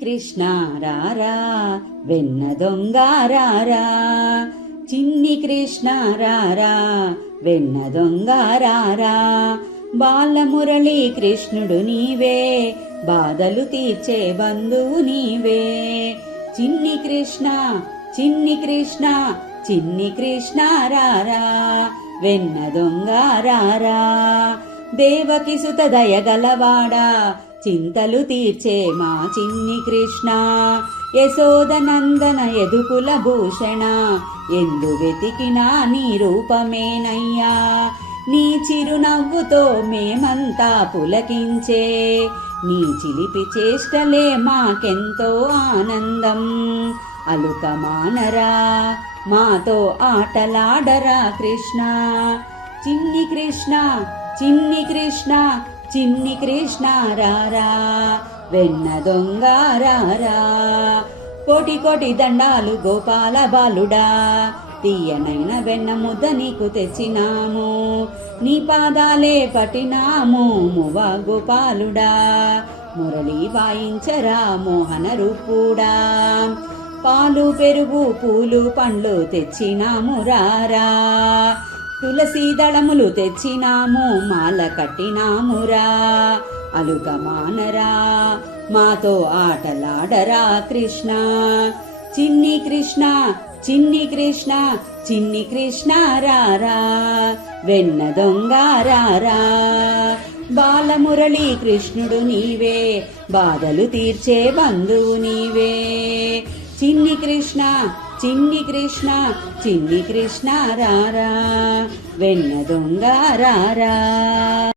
కృష్ణ రారా వెన్న దొంగ రారా, చిన్ని కృష్ణ రారా వెన్న దొంగ రారా. బాలమురళీ కృష్ణుడు నీవే, బాధలు తీర్చే బంధువు నీవే. చిన్ని కృష్ణ చిన్ని కృష్ణ చిన్ని కృష్ణ రారా వెన్న దొంగ రారా. దేవకి సుత దయగలవాడా, చింతలు తీర్చే మా చిన్ని కృష్ణ. యశోదనందన యదుకుల భూషణ, ఎందు వెతికినా నీ రూపమేనయ్యా. నీ చిరునవ్వుతో మేమంతా పులకించే, నీ చిలిపి చేష్టలే మాకెంతో ఆనందం. అలుక మానరా మాతో ఆటలాడరా కృష్ణ. చిన్ని కృష్ణ చిన్ని కృష్ణ చిన్ని కృష్ణ రారా వెన్న దొంగ రారా. కోటి కోటి దండాలు గోపాల బాలుడా, తీయనైన వెన్న ముద్ద నీకు తెచ్చినాము. నీ పాదాలే పట్టినాము మువ గోపాలుడా, మురళి వాయించరా మోహన రూపుడా. పాలు పెరుగు పూలు పండ్లు తెచ్చినాము రారా, తులసి దళములు తెచ్చినాము మాల కట్టినామురా. అలుక మానరా మాతో ఆటలాడరా కృష్ణ. చిన్ని కృష్ణ చిన్ని కృష్ణ చిన్ని కృష్ణ రారా వెన్న దొంగ రారా. బాలమురళీ కృష్ణుడు నీవే, బాధలు తీర్చే బంధువు నీవే. చిన్ని కృష్ణ చిన్ని కృష్ణ చిన్ని కృష్ణ రారా వెన్న దొంగ రారా.